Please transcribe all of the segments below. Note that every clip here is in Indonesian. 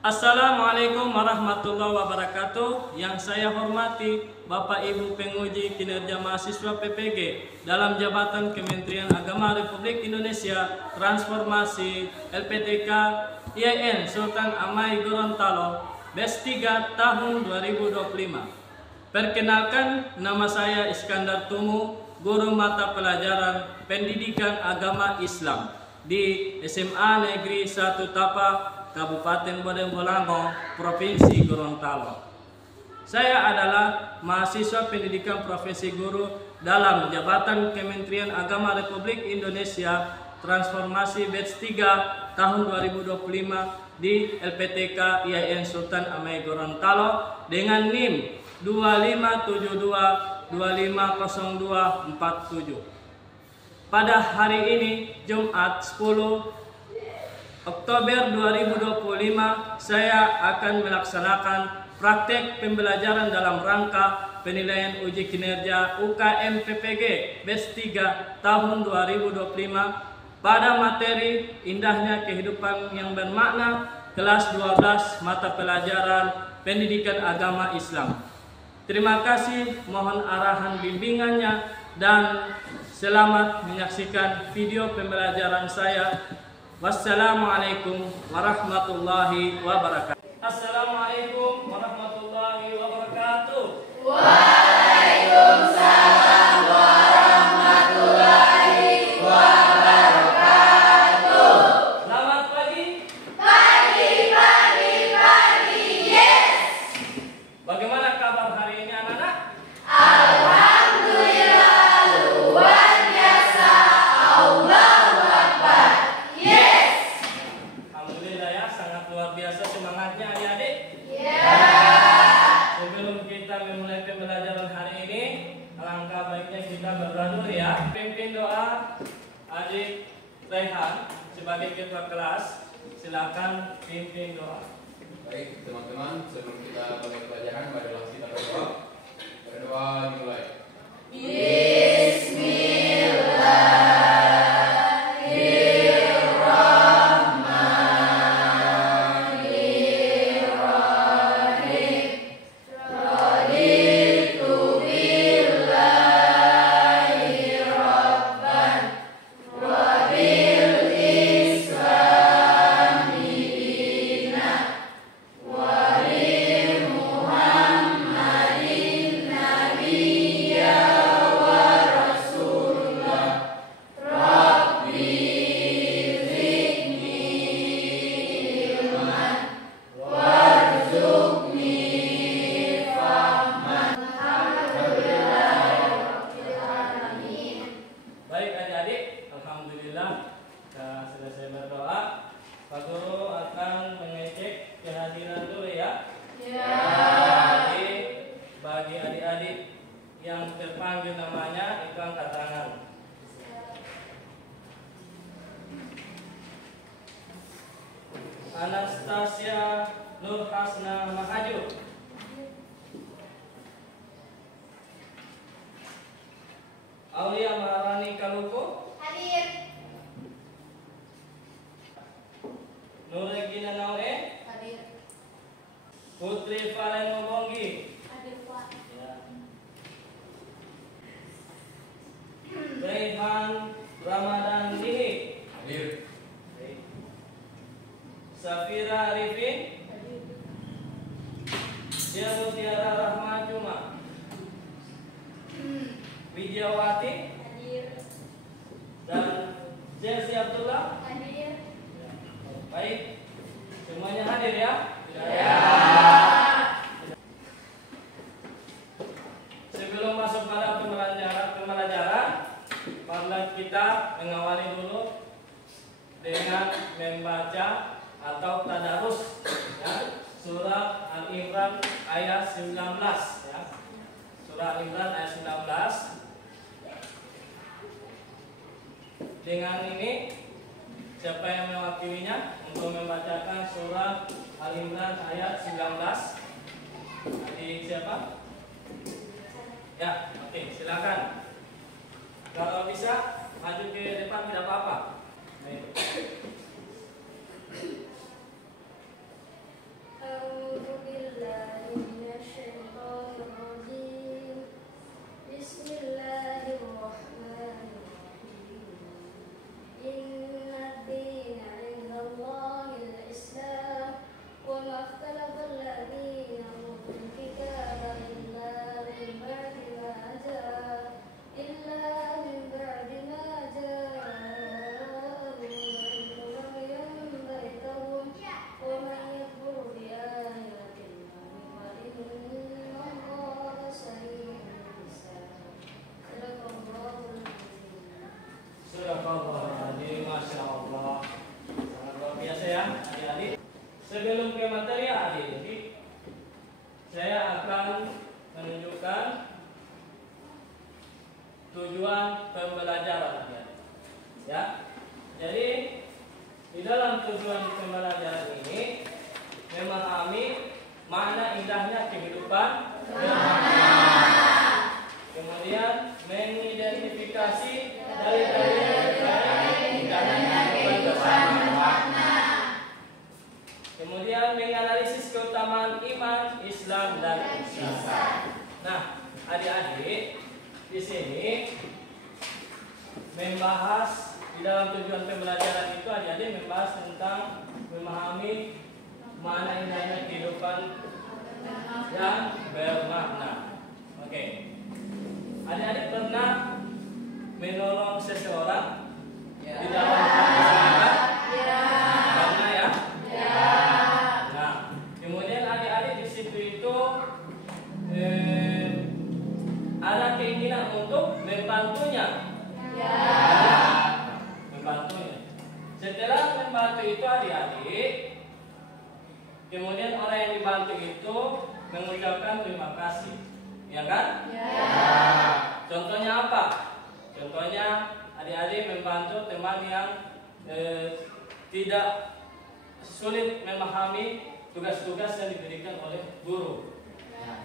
Assalamualaikum warahmatullahi wabarakatuh. Yang saya hormati Bapak Ibu penguji kinerja mahasiswa PPG dalam jabatan Kementerian Agama Republik Indonesia Transformasi LPTK IAIN Sultan Amai Gorontalo Batch 3 tahun 2025. Perkenalkan, nama saya Iskandar Tumu, guru mata pelajaran Pendidikan Agama Islam di SMA Negeri 1 Tapa, Kabupaten Bodeng Bolango, Provinsi Gorontalo. Saya adalah mahasiswa pendidikan profesi guru dalam jabatan Kementerian Agama Republik Indonesia Transformasi Batch 3 tahun 2025 di LPTK IAIN Sultan Amai Gorontalo dengan NIM 2572250247. Pada hari ini Jumat 10 Oktober 2025, saya akan melaksanakan praktek pembelajaran dalam rangka penilaian uji kinerja UKM PPG Batch 3 tahun 2025 pada materi Indahnya Kehidupan yang Bermakna kelas 12 mata pelajaran Pendidikan Agama Islam. Terima kasih, mohon arahan bimbingannya dan selamat menyaksikan video pembelajaran saya. Wassalamualaikum warahmatullahi wabarakatuh. Assalamualaikum warahmatullahi wabarakatuh. Waalaikumsalam warahmatullahi wabarakatuh. Selamat pagi. Pagi, yes. Bagaimana kabar hari ini anak-anak? Alhamdulillah, luar biasa. Allahu Akbar. Yes. Alhamdulillah ya, sangat luar biasa semangatnya adik-adik. Ya. Sebelum kita memulai pembelajaran hari ini, alangkah baiknya kita berdoa dulu ya. Pimpin doa adik Raihan sebagai ketua kelas. Silakan pimpin doa. Baik teman-teman, sebelum kita mulai pelajaran, marilah kita berdoa. Berdoa dimulai. Baik adik-adik, alhamdulillah kita selesai berdoa. Pak Guru akan mengecek kehadiran dulu ya. Jadi bagi adik-adik yang terpanggil namanya itu angkat tangan. Anastasia Nur Hasna Mahaju. Aulia Maharani Kaluku. Hadir. Nur Regina Naue. Hadir. Putri Valen Mobonggi. Hadir, Pak. Ya. Raihan Ramadan Dini. Hadir. Safira Arifin. Hadir. Dia Mutiara Rahma Cuma. Widiawati Hadir. dan Chelsea Abdullah. Hadir. Baik, semuanya hadir ya. Ya. Sebelum masuk pada pembelajaran, marilah kita mengawali dulu dengan membaca atau tadarus ya, surah Al-Imran ayat 19 ya. Surah Al-Imran ayat 19. Dengan ini siapa yang mewakilinya untuk membacakan surah Al-Imran ayat 19? Adik siapa? Ya, oke, silakan. Kalau bisa maju ke depan tidak apa-apa. Baik. sebelum ke materi adik-adik, saya akan menunjukkan tujuan pembelajaran adik-adik. Ya, jadi di dalam tujuan pembelajaran ini memahami makna indahnya kehidupan bermakna. Kemudian mengidentifikasi dari indahnya kehidupan bersama. Kemudian menganalisis keutamaan iman, Islam dan ihsan. Nah, adik-adik di sini membahas di dalam tujuan pembelajaran itu adik-adik membahas tentang memahami makna indahnya kehidupan yang bermakna. Oke. Adik-adik pernah menolong seseorang di dalam kehidupan? Pernah ya? Nah, kemudian adik-adik di situ itu ada keinginan untuk membantunya. Membantunya. Setelah membantu itu adik-adik, kemudian orang yang dibantu itu mengucapkan terima kasih, ya kan? Contohnya apa? Contohnya adik-adik membantu teman yang tidak sulit memahami tugas-tugas yang diberikan oleh guru.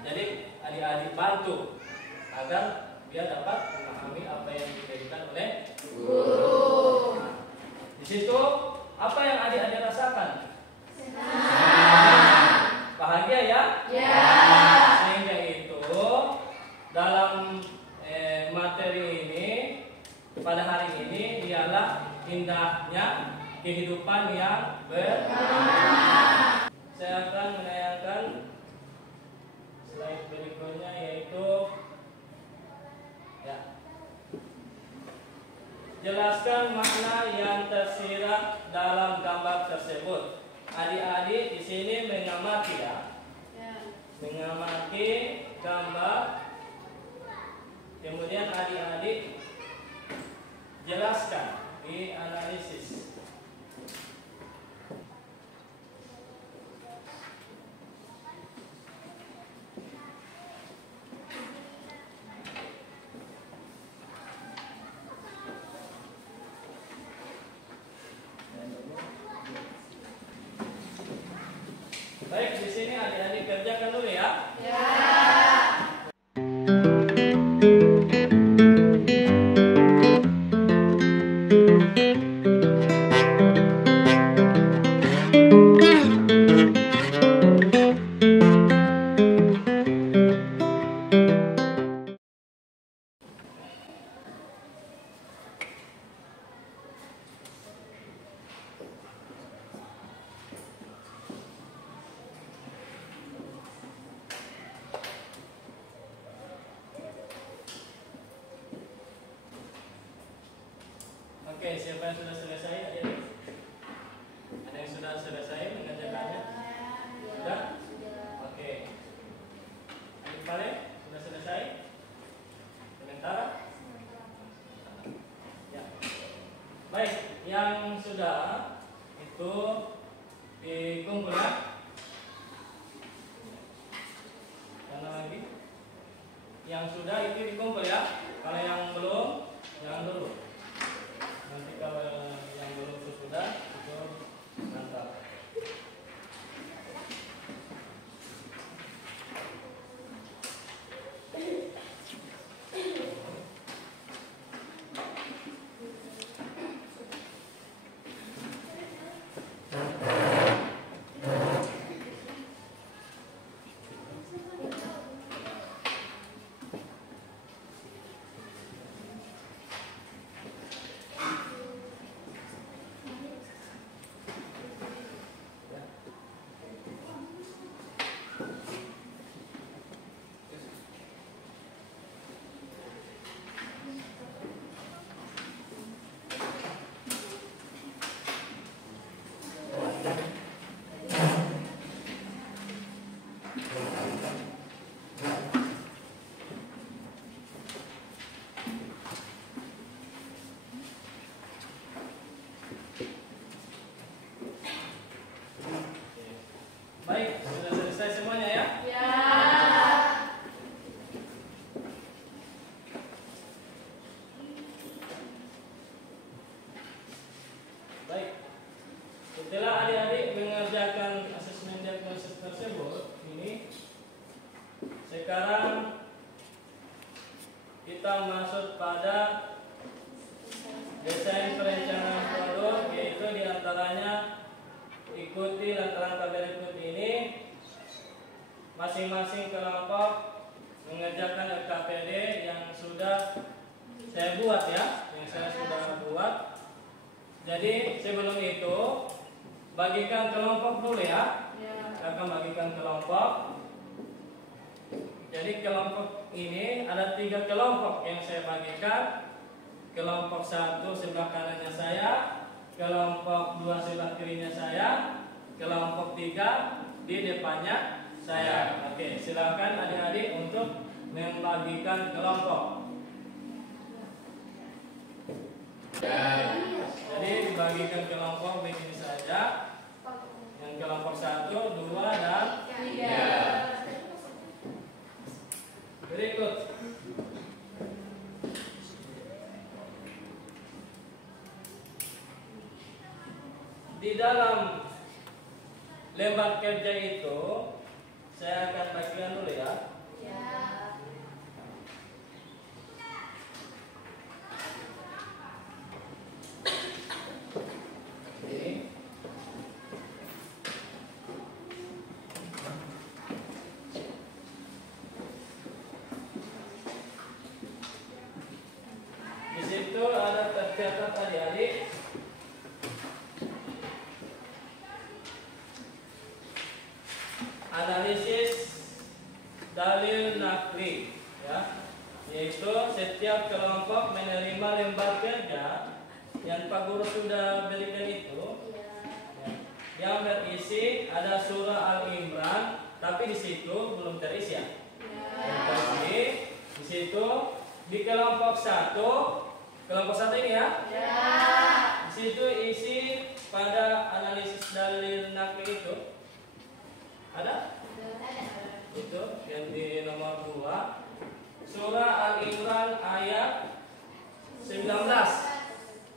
Jadi adik-adik bantu agar dia dapat memahami apa yang diberikan oleh guru. Nah, di situ apa yang adik-adik rasakan? Bahagia ya? Sehingga itu dalam materi ini pada hari ini ialah indahnya kehidupan yang bermakna. Saya akan menayangkan slide berikutnya yaitu jelaskan makna yang tersirat dalam gambar tersebut. Adik-adik di sini mengamati ya. Mengamati gambar. Kemudian adik-adik jelaskan di analisis. Baik, di sini adik-adik kerjakan dulu ya. Oke, siapa yang sudah selesai? Ada yang sudah selesai mengerjakannya? Sudah? Oke. Adik Pale, sudah selesai? Sementara? Ya. Baik, yang sudah itu dikumpul ya. Mana lagi? Yang sudah itu dikumpul ya. Kalau yang belum, jangan dulu. Nanti kalau yang belum sudah itu mantap. Baik, sudah selesai semuanya ya? Ya. Baik. Setelah adik-adik mengerjakan asesmen diagnosis tersebut, ini sekarang kita masuk pada desain perencanaan produk, yaitu diantaranya ikuti langkah-langkah berikut ini. Masing-masing kelompok mengerjakan LKPD yang sudah saya buat ya, yang saya sudah buat. Jadi sebelum itu bagikan kelompok dulu ya. Akan bagikan kelompok. Jadi kelompok ini ada 3 kelompok yang saya bagikan. Kelompok 1 sebelah kanannya saya, kelompok 2 sebelah kirinya saya, kelompok 3 di depannya saya. Oke, silakan adik-adik untuk membagikan kelompok. Jadi dibagikan kelompok begini saja. Yang kelompok 1, 2, dan 3. Berikut. Di dalam lembar kerja itu saya akan bagikan dulu ya. Ini. Di situ ada tercatat adik-adik analisis dalil nakli ya, yaitu setiap kelompok menerima lembar kerja yang Pak Guru sudah berikan itu ya, yang berisi ada surah Al-Imran, tapi di situ belum terisi ya. Tapi di situ di kelompok 1 ini ya. Di situ isi pada analisis dalil nakli itu ada? Itu yang di nomor 2 surah Al-Imran ayat 19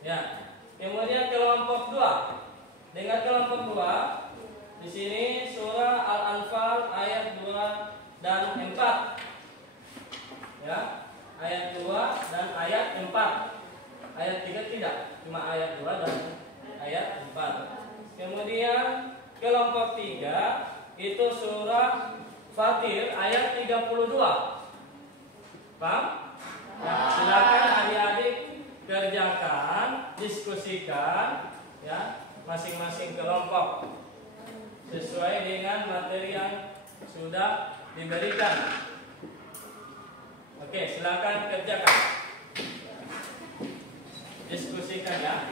ya. Kemudian kelompok 2, dengan kelompok 2 di sini surah Al-Anfal ayat 2 dan 4 ya, ayat 2 dan ayat 4. Ayat 3 tidak, cuma ayat 2 dan ayat 4. Kemudian kelompok 3 itu surah Fatir ayat 32. Paham? Nah, silakan adik-adik kerjakan, diskusikan ya, masing-masing kelompok sesuai dengan materi yang sudah diberikan. Oke, silakan kerjakan. Diskusikan ya.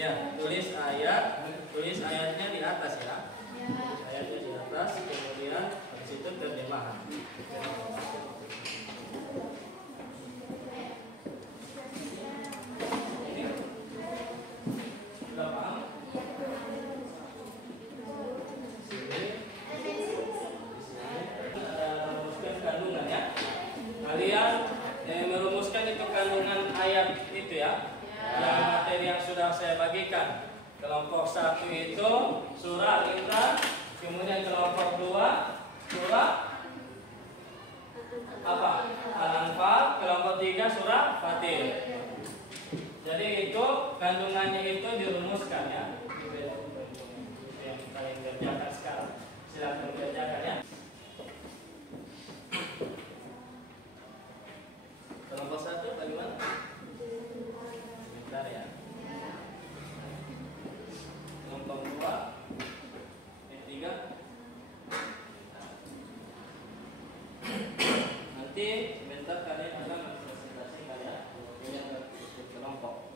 Ya, tulis ayatnya di atas ya. Ayatnya di atas, kemudian di situ terjemahan. Ini sudah paham? Merumuskan kandungan ya. Kalian merumuskan itu kandungan ayat itu ya. Yang materi yang sudah saya bagikan. Kelompok 1 itu surah Al-Imran, kemudian kelompok 2 surah apa? Al-Anfal, kelompok 3 surah Fatir. Jadi itu kandungannya itu dirumuskan ya. Yang kalian kerjakan sekarang. Silakan kerjakan ya. Kelompok 1 bagaimana? Bentar ya. Kelompok 2 yang 3 nanti sebentar kalian akan presentasikan ya yang kelompok.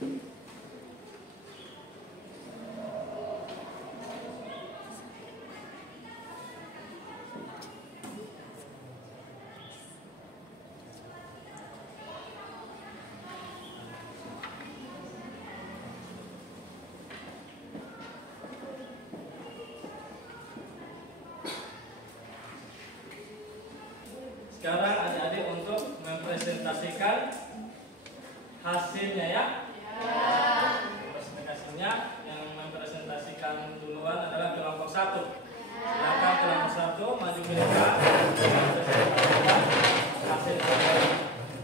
Sekarang adik-adik untuk mempresentasikan hasilnya ya. Presentasinya yang mempresentasikan duluan adalah kelompok 1. Silakan kelompok 1 maju ke depan mempresentasikan hasil kalian.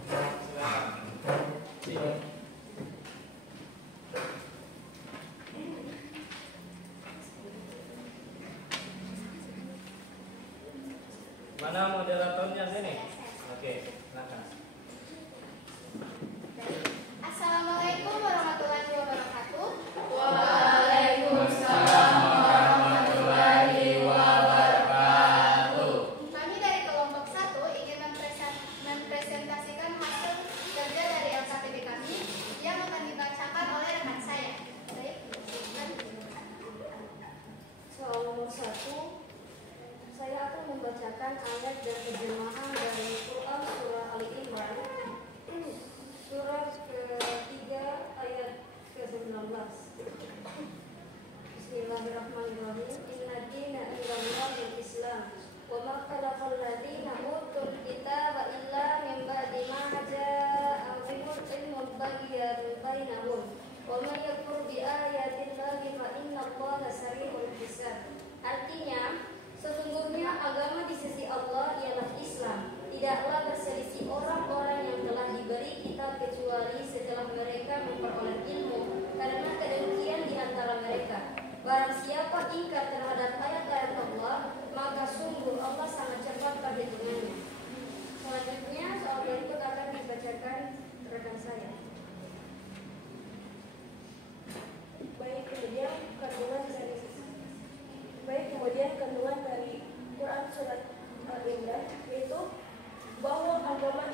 Silakan. Sini. Mana moderatornya sini? Oke, silakan. Assalamualaikum warahmatullahi wabarakatuh. Waalaikumsalam warahmatullahi wabarakatuh. Kami dari kelompok 1 ingin mempresentasikan hasil kerja dari LKPD kami yang akan dibacakan oleh rekan saya. Baik, silakan. Soal nomor 1, saya akan membacakan ayat dan terjemahan dari Quran Surah Ali Imran, Surah ke-3 ayat ke-19. Bismillahirrahmanirrahim. Inna dina indallahil Islam. Wa ma khalaqal ladzina utul kitaba illa min ba'di ma ja'ahumul ilmu baghyan bainahum. Wa man yakfur bi ayatillahi fa innallaha sari'ul hisab. Artinya, sesungguhnya agama di sisi Allah ialah Islam. Tidaklah berselisih orang-orang yang telah diberi kitab kecuali setelah mereka memperoleh ilmu, karena kedengkian di antara mereka. Barang siapa ingkar terhadap ayat-ayat Allah, maka sungguh Allah sangat cepat perhitungannya. Selanjutnya soal berikut akan dibacakan rekan saya. Kemudian kandungan dari Quran surat Al-Imran, yaitu bahwa agama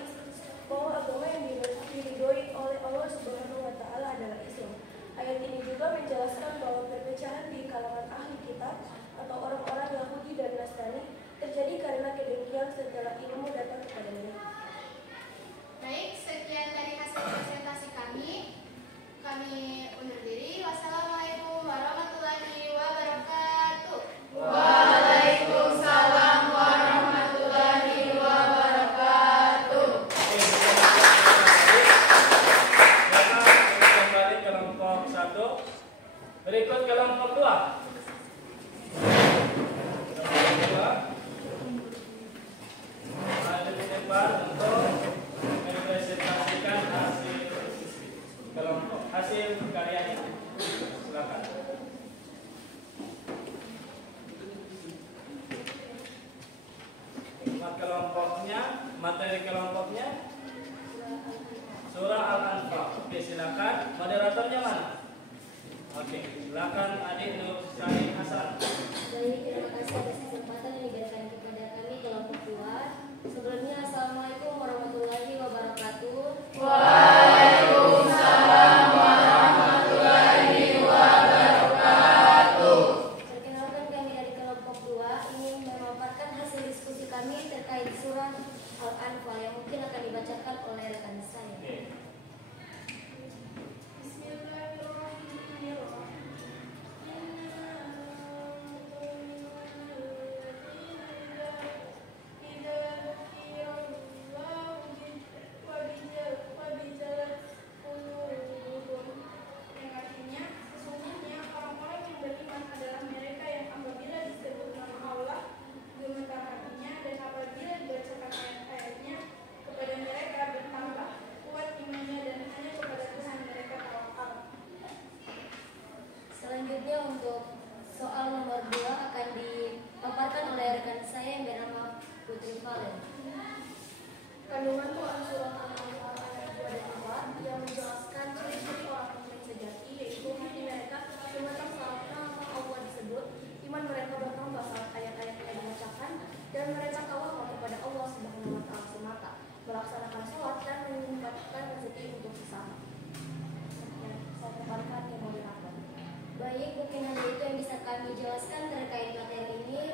yang diridhoi oleh Allah Subhanahu wa taala adalah Islam. Ayat ini juga menjelaskan bahwa perpecahan di kalangan ahli kitab atau orang-orang Yahudi dan Nasrani terjadi karena kedengkian setelah ilmu datang kepada mereka. Baik, sekian dari hasil presentasi kami. Kami undur diri. Wassalamualaikum warahmatullahi wabarakatuh. Waalaikumsalam warahmatullahi wabarakatuh. Kembali kelompok 1. Berikut kelompok 2. Ada di depan untuk mempresentasikan hasil karyanya. Silakan. Materi kelompoknya Surah Al-Anfal. Oke, silakan. Moderatornya mana? Oke, silakan adik Nur Syahid Hasan. Baik, terima kasih atas kesempatan yang diberikan kepada kami kelompok 2. Sebelumnya, Assalamualaikum warahmatullahi wabarakatuh. Waalaikumsalam warahmatullahi wabarakatuh. Perkenalkan, kami dari kelompok 2 ingin memaparkan hasil diskusi kami terkait surah Al-Anfal yang mungkin akan dibacakan oleh rekan saya. Oke. Bismillahirrahmanirrahim. Baik, mungkin hanya itu yang bisa kami jelaskan terkait materi ini.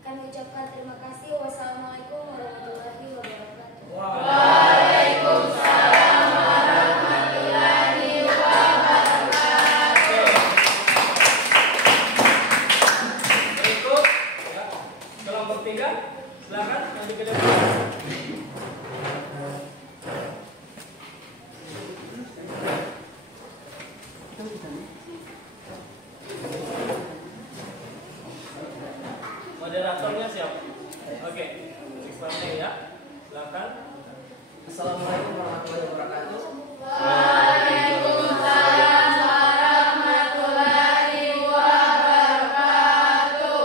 Kami ucapkan terima kasih. Wassalamualaikum warahmatullahi wabarakatuh. Waalaikumsalam warahmatullahi wabarakatuh. Berikut ya, kelompok 3, silakan maju ke depan. Moderatornya siapa? Oke, seperti ya, silakan. Assalamualaikum warahmatullahi wabarakatuh. Waalaikumsalam warahmatullahi wabarakatuh.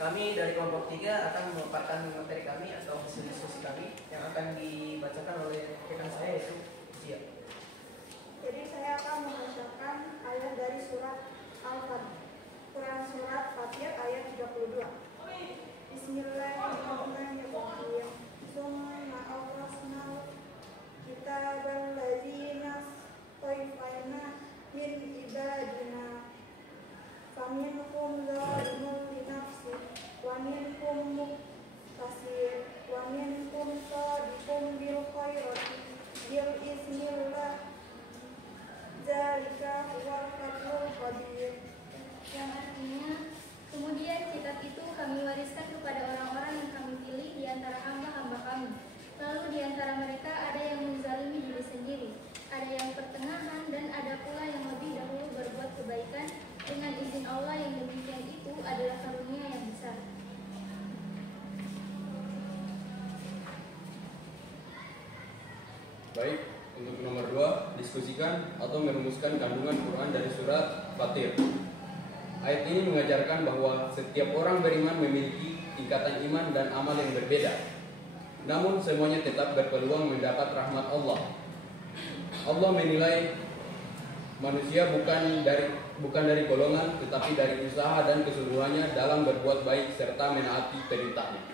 Kami dari kelompok 3 akan memaparkan materi kami atau hasil diskusi kami yang akan dibacakan oleh rekan saya yaitu Cia. Jadi saya akan membacakan ayat dari surat Al-Fatih. Quran surat Fatir ayat 32. Bismillahirrahmanirrahim. Summa awrasnal kitabal ladzina istafaina min ibadina faminhum zalimun li nafsi wa minhum muqtasid wa minhum sabiqun bil khairati biiznillah dzalika huwal fadlul qadir. Yang artinya, kemudian kitab itu kami wariskan kepada orang-orang yang kami pilih di antara hamba-hamba kami. Lalu di antara mereka ada yang menzalimi diri sendiri, ada yang pertengahan, dan ada pula yang lebih dahulu berbuat kebaikan. Dengan izin Allah yang demikian itu adalah karunia yang besar. Baik, untuk nomor 2, diskusikan atau merumuskan kandungan Quran dari surat Fatir. Ayat ini mengajarkan bahwa setiap orang beriman memiliki tingkatan iman dan amal yang berbeda. Namun semuanya tetap berpeluang mendapat rahmat Allah. Allah menilai manusia bukan dari golongan, tetapi dari usaha dan kesungguhannya dalam berbuat baik serta menaati perintahnya.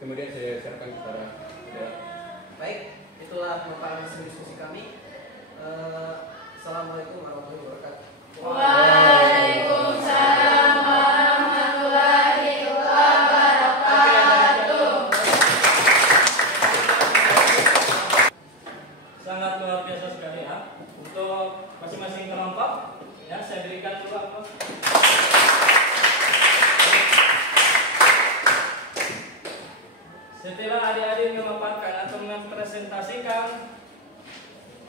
Kemudian saya serahkan kepada saudara. Baik, itulah pemaparan hasil diskusi kami. Assalamualaikum warahmatullahi wabarakatuh. Waalaikumsalam warahmatullahi wabarakatuh. Sangat luar biasa sekali ya. Untuk masing-masing kelompok, ya saya berikan dulu apa. Setelah adik-adik memaparkan atau mempresentasikan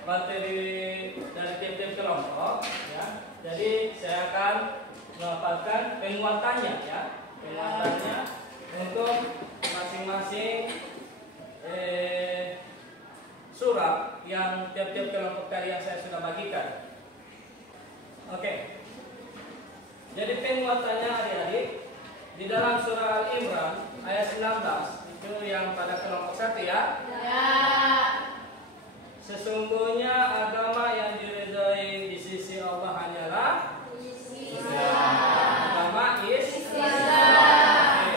materi dari tiap-tiap kelompok, ya. Jadi saya akan memaparkan penguatannya, ya, penguatannya untuk masing-masing surat yang tiap-tiap kelompok tadi yang saya sudah bagikan. Oke. Jadi penguatannya adik-adik di dalam surah Al-Imran ayat 19 itu yang pada kelompok 1 ya. Sesungguhnya agama yang diridhai di sisi Allah hanyalah agama Islam.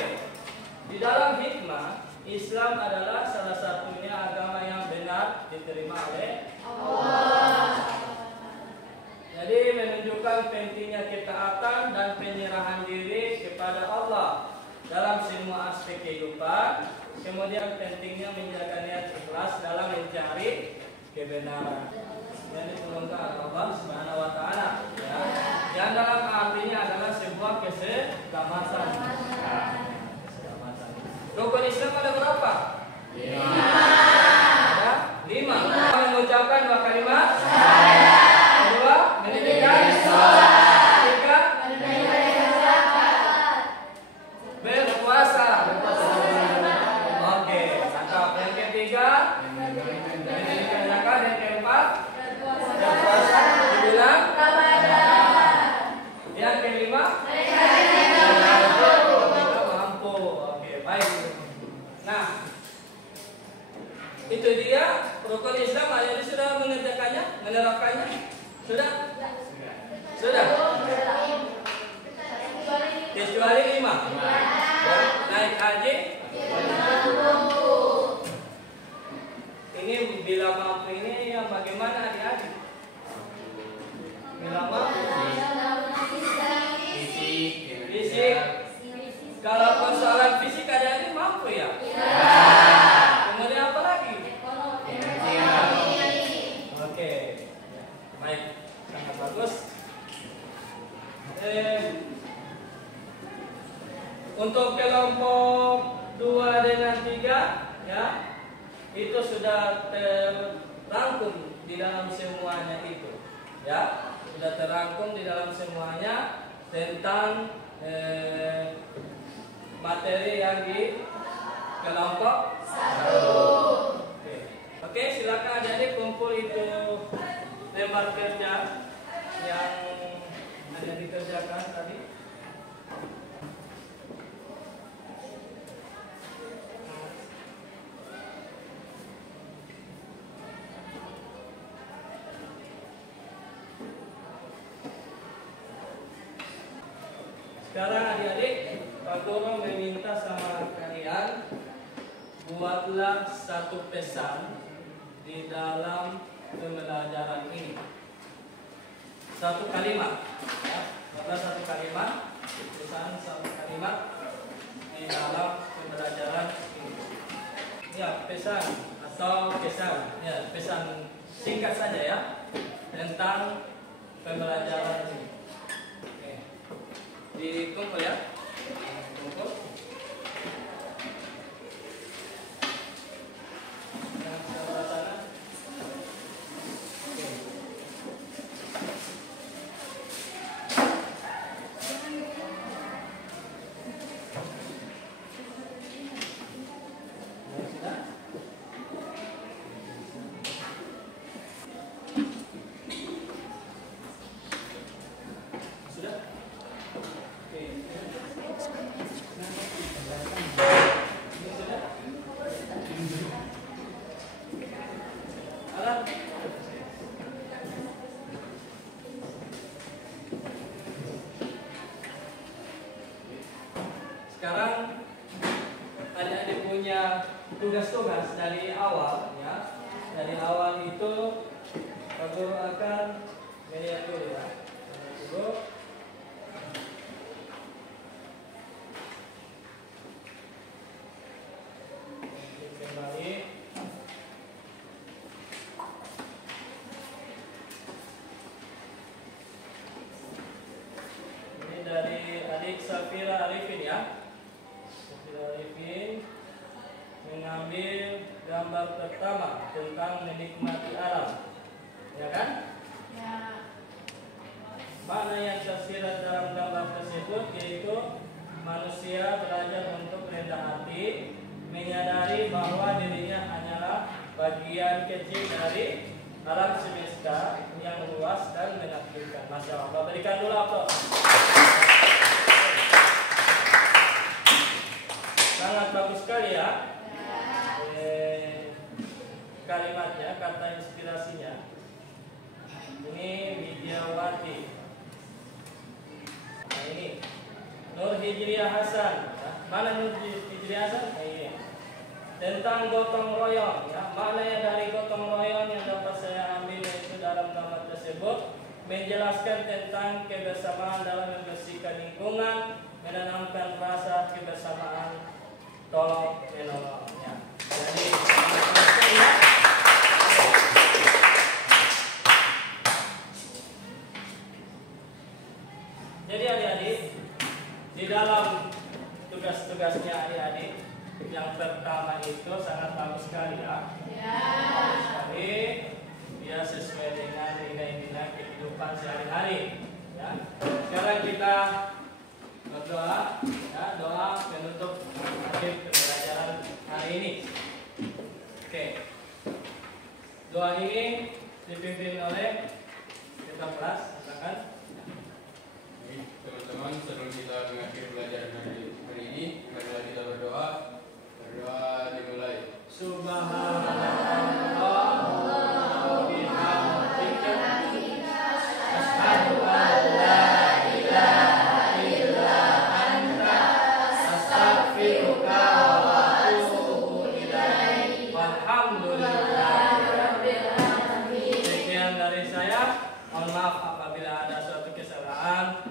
Di dalam hikmah, Islam adalah salah satunya agama yang benar diterima oleh Allah. Jadi menunjukkan pentingnya ketaatan dan penyerahan diri kepada Allah dalam semua aspek kehidupan. Kemudian pentingnya menjaga niat ikhlas dalam mencari kebenaran yang diturunkan oleh Allah Subhanahu wa taala, ya. Yang dalam artinya adalah sebuah keselamatan. Rukun Islam ada berapa? 5. Ada 5. Mengucapkan 2 kalimat syahadat. 2. mendirikan sholat. 3. menunaikan zakat. Berpuasa. Oke, cakap. Yang ketiga, mendirikan zakat. Yang keempat, berpuasa di bulan Ramadan. Yang kelima, mampu. Oke, baik. Nah, itu dia rukun Islam. Adik sudah mengerjakannya, menerapkannya? Sudah? Sudah? Kecuali 5. Naik haji? Ini bila mampu ini yang bagaimana adik-adik? Bila mampu? Baik, sangat bagus. Untuk kelompok 2 dengan 3 ya, itu sudah terangkum di dalam semuanya itu. Ya, sudah terangkum di dalam semuanya tentang materi yang di kelompok 1. Oke, silakan adik-adik kumpul itu lembar kerja yang ada dikerjakan tadi. Sekarang adik-adik, Pak Guru meminta sama kalian buatlah satu pesan di dalam pembelajaran ini. Satu kalimat, ya. Buatlah satu kalimat, pesan satu kalimat di dalam pembelajaran ini. Ya, pesan atau kesan, ya pesan singkat saja ya tentang pembelajaran ini. Oke. Dikumpul ya, kumpul. Sekarang adik-adik punya tugas-tugas dari awal ya. Dari awal itu Pak Guru akan melihat dulu ya. Dulu. Kembali. Ini dari adik Safira Arifin ya. Arifin mengambil gambar pertama tentang menikmati alam, ya kan? Ya. Makna yang tersirat dalam gambar tersebut yaitu manusia belajar untuk rendah hati, menyadari bahwa dirinya hanyalah bagian kecil dari alam semesta yang luas dan menakjubkan. Masya Allah, berikan dulu aplaus. Sangat bagus sekali ya. Kalimatnya, kata inspirasinya. Ini Widyawati. Nah ini Nur Hijriah Hasan. Nah, mana Nur Hijriah Hasan? Nah, ini. Tentang gotong royong. Ya. Maknanya dari gotong royong yang dapat saya ambil yaitu dalam gambar tersebut menjelaskan tentang kebersamaan dalam membersihkan lingkungan, menanamkan rasa kebersamaan, tolong menolong. Ya. Jadi adik-adik, di dalam tugas-tugasnya adik-adik yang pertama itu sangat bagus sekali ya. Bagus sekali, dia sesuai dengan nilai-nilai kehidupan sehari-hari. Ya. Sekarang kita berdoa, ya, doa penutup akhir pembelajaran hari ini. Oke, doa ini dipimpin oleh Ketua Kelas, silakan. Teman-teman, sebelum kita mengakhiri pelajaran hari ini, marilah kita berdoa. Berdoa dimulai. Subhanallah wa bihamdika asyhadu an la ilaha illa anta astaghfiruka wa atubu ilaik. Walhamdulillahirabbil alamin. Sekian dari saya. Mohon maaf apabila ada suatu kesalahan.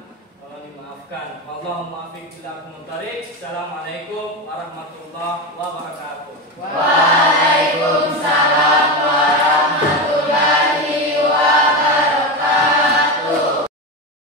Dimaafkan. Allahumma afiq bilakum tarik. Assalamualaikum warahmatullahi wabarakatuh. Waalaikumsalam warahmatullahi wabarakatuh.